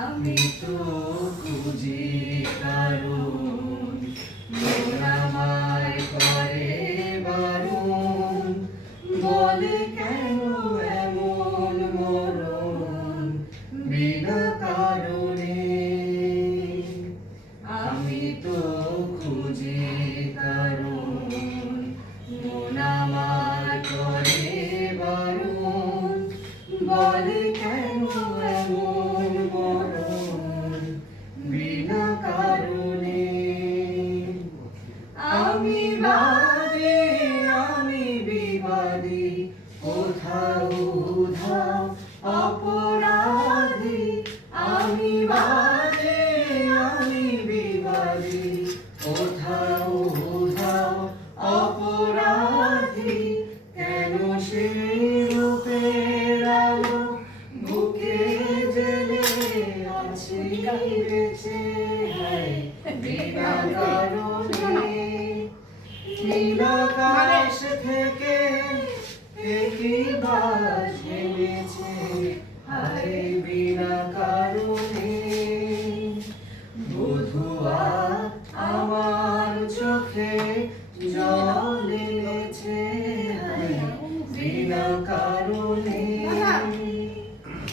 আমি তো খুঁজি কারণ মন আমায় করে বারণ, বলে কেন এমন মরণ বিনা কারণে। আমি তো খুঁজি কারণ মন আমায় করে বারণ, বলে কেন এমন মরণ বিনা কারণে। আমি বাদী, আমি বিবাদী, কোথাও উধাও অপরাধী। আমি বাদী, আমি বিবাদী, কোথাও উধাও অপরাধী। কেন সেই রূপের আলো বুকে জেলে আছি বেঁচে, হায় বিনা কারণে। নীল আকাশ থেকে একই বাজ হেমেছে, হায় বিনা কারণে। বধুয়া আমার চোখে জল এনেছে, হায় বিনা কারণে।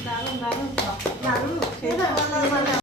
দারুণ দারুণ দারুণ